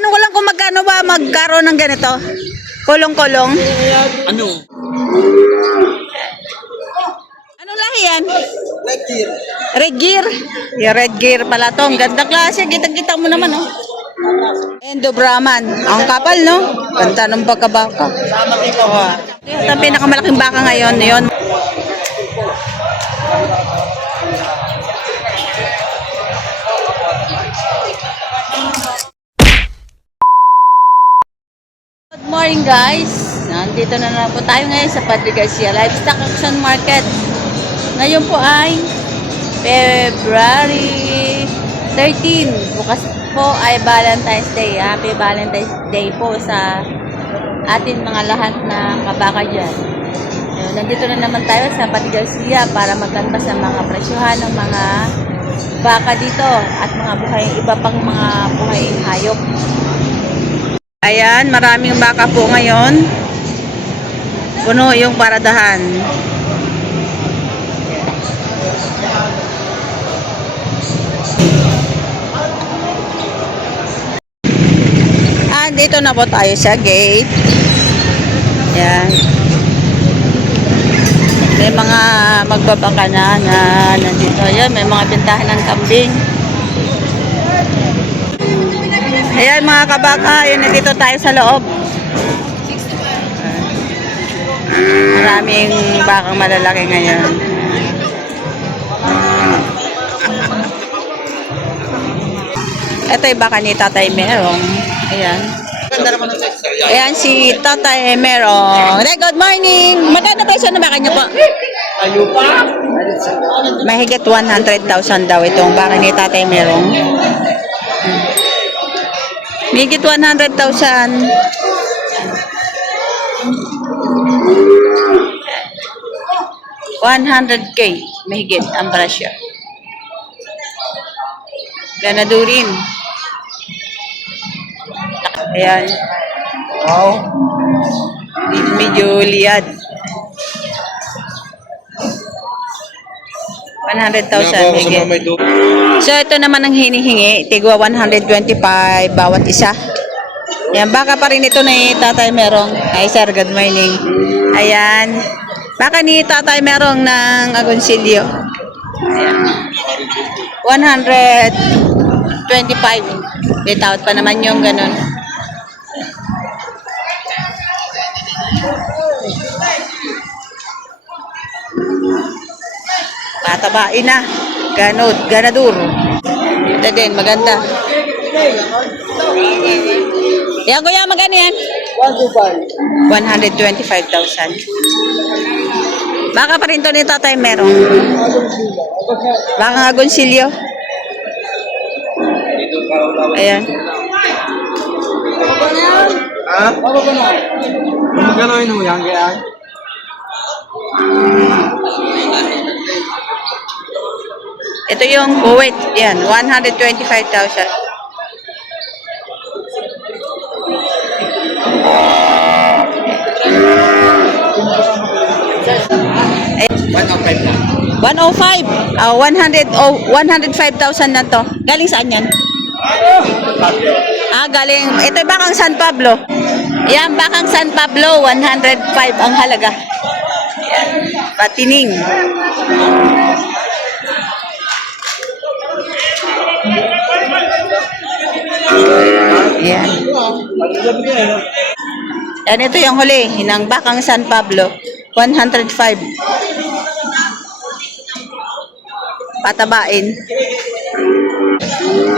Tanong ko lang kung magkano ba magkaroon ng ganito? Kulong-kulong? Ano? Anong lahi yan? Red Gear. Yung Red Gear pala to. Ang ganda klase. Kita-kita mo naman, oh. Endo Brahman. Ang kapal, no? Ganda ng baka-baka. Ito ang pinakamalaking baka ngayon. Yun. Good morning, guys. Nandito na naman po tayo ngayon sa Padre Garcia Livestock Auction Market. Ngayon po ay February 13. Bukas po ay Valentine's Day. Happy Valentine's Day po sa atin mga lahat na kabaka dyan. Nandito na naman tayo sa Padre Garcia para magkanbas sa mga presyohan ng mga baka dito at mga buhay, iba pang mga buhay hayop. Ayan, maraming baka po ngayon. Puno yung paradahan. Dito na po tayo sa gate. Ayan. May mga magbabaka na nandito. Ayan, may mga bintahan ng kambing. Ayan mga kabaka, ayan, nandito tayo sa loob. Maraming bakang malalaki ngayon. Ito yung baka ni Tatay Merong. Ayan. Ayan si Tatay Merong. Good morning! Magkano presyo na baka niyo po? Mahigit 100,000 daw itong baka ni Tatay Merong. Mahigit 100,000. 100K mahigit ang presyo. Ganadurin. Ayan. Wow. Medyo liad. 100,000 higit. So ito naman ang hinihingi, tigwa 125 bawat isa. Yan, baka pa rin ito ni Tatay Merong. Ay sir, good morning. Ayan. Baka ni Tatay Merong ng Agoncillo. Ayan. 125. Without pa naman yung ganun. Patabain na. Ganadur. Ito din, maganda. Yan kuya, magkano yan? 125,000. Baka pa rin to ni Tatay Merong. Baka Agoncillo. Ayan. Ha? Magkano yun mo yan kaya? Ito yung Kuwait. Yan, 125,000. Ayan. 105. 105,000 na to. Galing saan yan? Galing. Ito bakang San Pablo. Yan, bakang San Pablo, 105 ang halaga. Yan. Patining. Yan. Yan, ito yung huli. Hinang bakang San Pablo, 105. Patabain.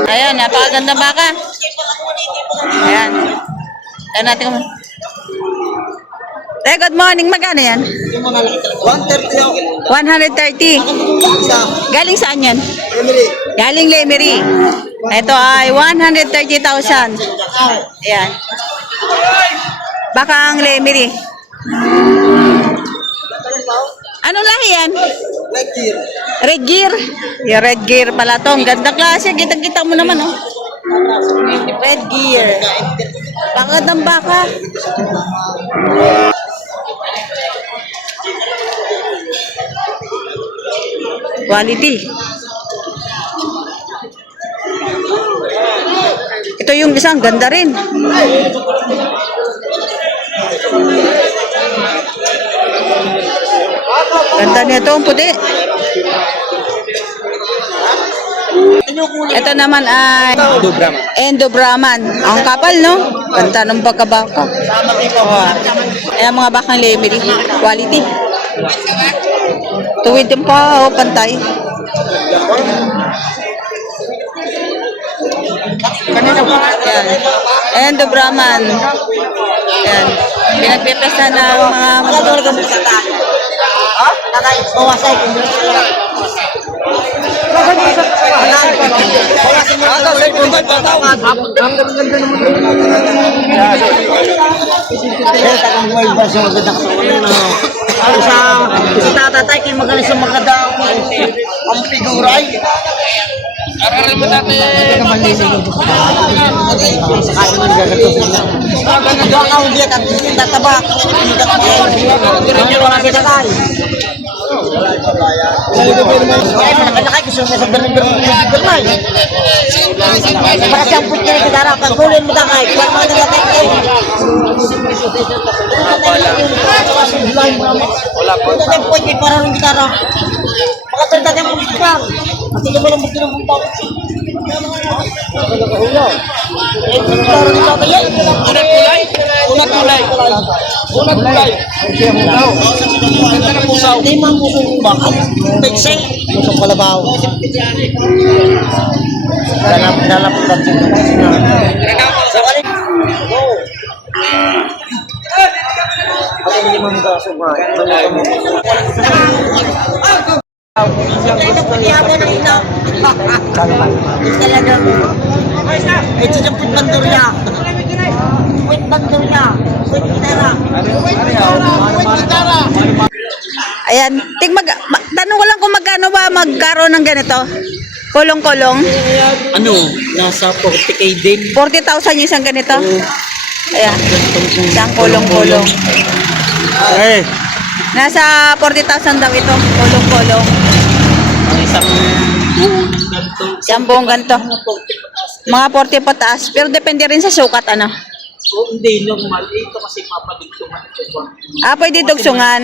Ayan, napakaganda baka. Ayan. Ayan natin. Good morning. Magkano yan? 130. 130. Galing saan yan? Galing Lemery. Ito ay 130,000. Ayan. Baka ang Lemery. Anong lahi yan? Red Gear. Yung Red Gear pala to. Ang ganda klase. Kita-kita mo naman, oh. Red Gear. Bakit ang baka? Quality. Ito Ito yung isang ganda rin. Ganda nito, ang puti. Ito naman ay Endo Brahman. Ang kapal, no? Ganda ng pagkabaka. Ayan mga bakang lemiri. Quality. Tuwid din pa, pantay. Ayan. Endo Brahman. Ayan. Pinagpipesta ng mga Sa tatatay kayo magaling sa maganda ang figuray. Nakalakay gusto mo sa bernay. Para siyang putya na kitara, pagkulin mo takay, para mga nagatay. Wala po. Ito yung pwede para ng gitara. Makatulad natin ang pagkakang. At hindi mo lang magkita ng punta. Unang kulay. Hindi man pusong bakal. Pekse. Pusong kalabaw. Dalap ka ito yung pwit bandurya. Pwit bandurya. Pwit gitara. Ayan, tanong ko lang kung magkano ba magkaroon ng ganito? Kulong-kulong. Ano? Nasa 40k din. 40,000 yung isang ganito. Ayan, isang kulong-kulong. Eh. Nasa 40,000 daw ito, kulong-kulong. Isang buong ganito. Mga 40 pataas. Pero depende rin sa sukat, ano? Oo, hindi. Normal. Ito kasi papadugtungan ito. Pwede dugsungan.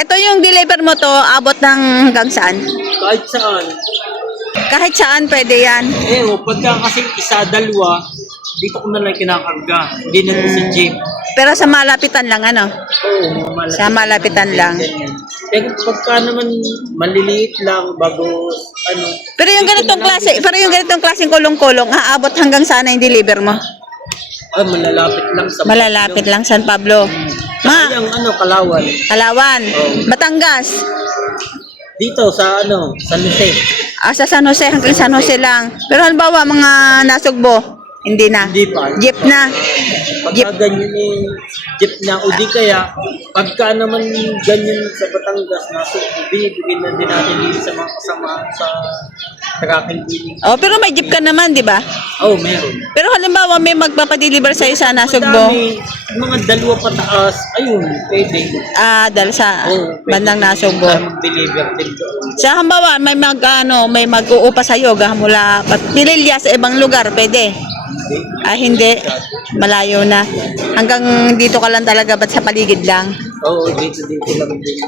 Ito yung deliver mo to, abot ng hanggang saan? Kahit saan. Kahit saan pwede yan. Pagka kasi isa, dalawa, dito ko na lang kinakarga. Hindi na sa jeep. Pero sa malapitan lang, ano? Oo, malaki. Sa malapitan lang. Pero pagka naman maliliit lang bago ano. Pero yung ganitong klaseng kulong-kulong, aabot hanggang saan na yung deliver mo? Malalapit lang sa Malalapit lang San Pablo. Yung Kalawan. Kalawan, Oh. Batangas. Dito sa San Jose. Sa San Jose, hanggang San Jose lang. Pero halimbawa, mga nasugbo, hindi na. Hindi pa. Jeep na. Pagka ganyan jeep na o di kaya pagka naman ganyan sa Batangas binibigyan na din natin dito sa mga kasama sa tracking clinic. Pero may jeep ka naman, di ba? Meron. Pero halimbawa, may magpapadeliver sa isa nasugbo. Madami, mga dalawa pataas, ayun, pwede. Dahil sa Pwede. bandang nasugbo. Mag-deliver din doon. Sa halimbawa, may mag-uupa sa'yo, mula Pililya sa ibang lugar, pwede. Hindi. Malayo na. Hanggang dito ka lang talaga, ba't sa paligid lang? Dito lang din.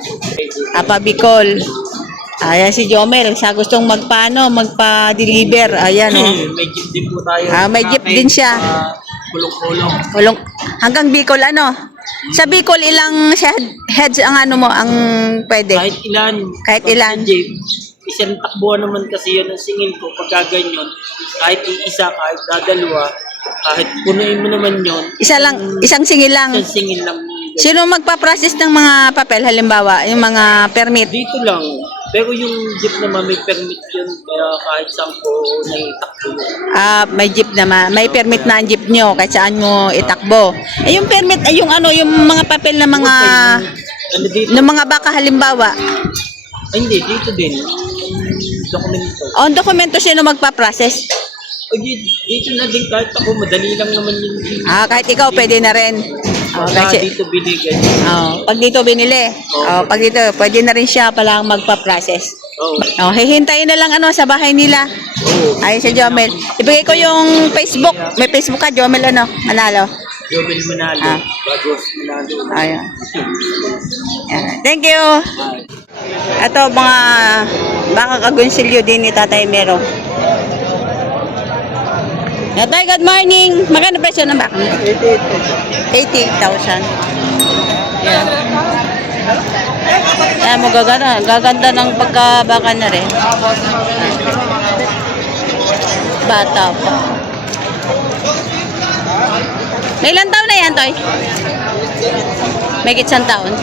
Bicol. Ayan si Jomel, sa gustong magpa-deliver. Ayan, May jeep din po tayo. may jeep din siya. Kulong-kulong. Hanggang Bicol, ano? Sa Bicol, ilang heads ang ang pwede? Kahit ilan. Jeep, isang takbuhan naman kasi yun ang singil ko. Pagka ganyan, kahit isa, kahit dadalawa, kahit punuin mo naman yun. Isang singil lang. Isang singil lang. Sino magpa-process ng mga papel, halimbawa, yung mga permit? Dito lang. Pero yung jeep naman may permit yun. Kaya kahit saan po naitakbo yun. May jeep naman. May permit na ang jeep nyo, kahit saan mo itakbo. Yung permit, yung mga papel na mga, Dito? ng mga baka, halimbawa. Hindi, dito din. Dokumento. Ang dokumento, sino magpa-process? Dito na din kahit ako, madali lang naman yun. Kahit ikaw, pwede na rin. Pagka dito binigay. Pag dito binili. Pag dito, pwede na rin siya palang magpa-process. Hihintayin na lang sa bahay nila. Ayun si Jomel. Ibigay ko yung Facebook. May Facebook ka, Jomel ano? Manalo. Jobel Manalo. Ah. Bagos Manalo. Ayun. Yan. Thank you. Ito mga baka kagunsilyo din ni Tatay Mero. Tatay, good morning. Magkano presyo ng baka? 88,000. Yan. Ayan mo gaganda ng pagkabaka na rin. Bata pa. May ilang taon na yan, Toy? May isang taon.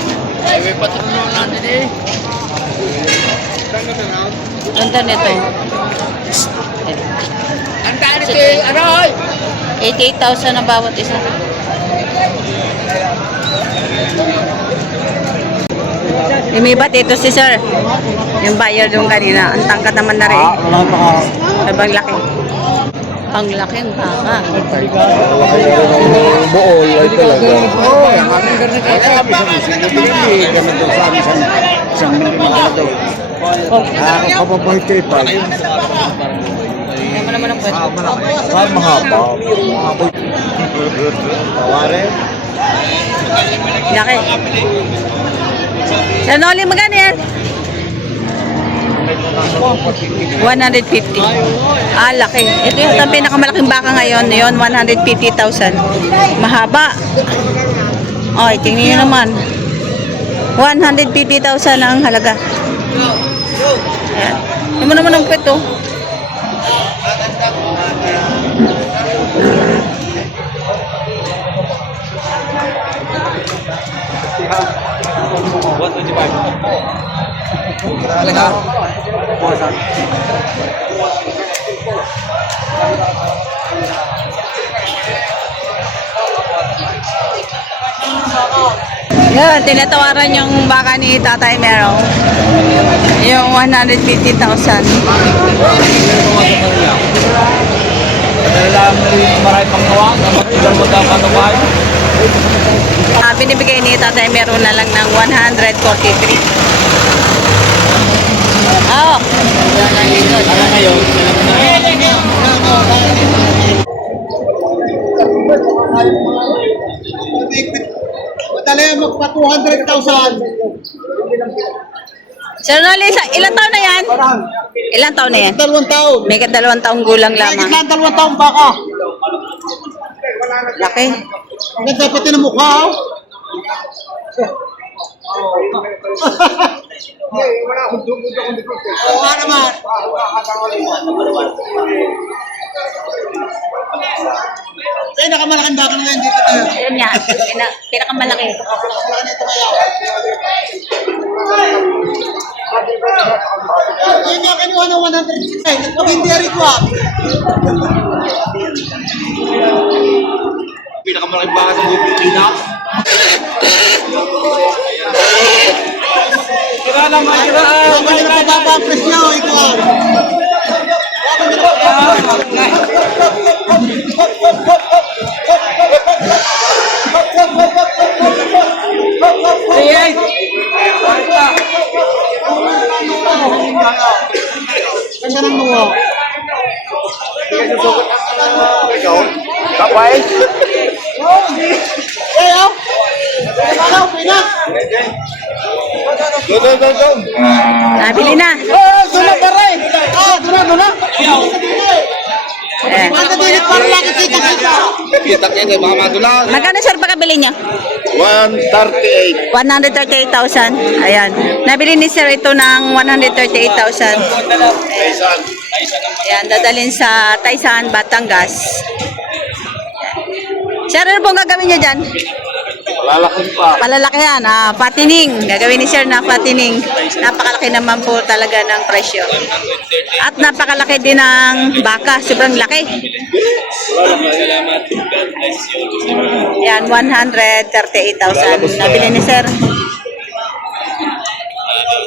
Ganda nito. 88,000 ang bawat isa. Lumibat ito si sir. Yung buyer yung kanina. Ang tangkat naman na rin. Sabang laki. Ang laking baka. Bool ay talaga. Oo, ang aming garnet ay kami sa musin. Nabili kami doon sa amin isang mga daw. Nakakapabahay kayo pa. Kaya mo naman ang pwede. Mahaba. Tawari. Laki. Sir Noli, magkano yan? 150. Ah, laki. Ito yung pinakamalaking baka ngayon. Yun, 150,000. Mahaba. Oh, tingnan nyo naman. 150,000 ang halaga. Ayan. Ano mo naman ang pweto? Yan, tinatawaran yung baka ni Tatay Mero. Yung 150,000. Binibigay ni Tatay Mero na lang ng 143. Oh. Madali magpa 200,000. Sir Noli, ilang taon na yan? Ilang taon na yan? 2 taon. May 2 taong gulang lamang. Kahit na 2 taon baka. Laki. Ang ganda pati ng mukha. Oo naman. Kaya nakamalaking baka na yan dito tayo. Ayan nga, pinakamalaki. Yun nga kinuha ng 100. Nagpag-hindi rin ko ah. Pinakamalaking baka sa Pilipinas. Kira naman, kira. Kama nila pababa ang presyo, ikaw. Ganda ng mga. Ikaw? Kapay? Ayaw? Ayaw, pinak? Go. Nabili na. Oh, doon pa rin. Doon na. Ayan. Manda din para lang kita. Kita kaya mga madulang. Magkano sir pagkabili nyo? 138. 138,000. Ayan. Nabili ni sir ito ng 138,000. Ayan, dadalhin sa Taysan, Batangas. Sir, ano pong gagawin nyo dyan? Lalaki pa. Palalakihan, patining. Gagawin ni sir na patining. Napakalaki naman po talaga ng presyo. At napakalaki din ng baka. Sobrang laki. Yan, 138,000. Nabili ni sir.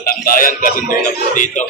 Tambayan kasi doon na po dito.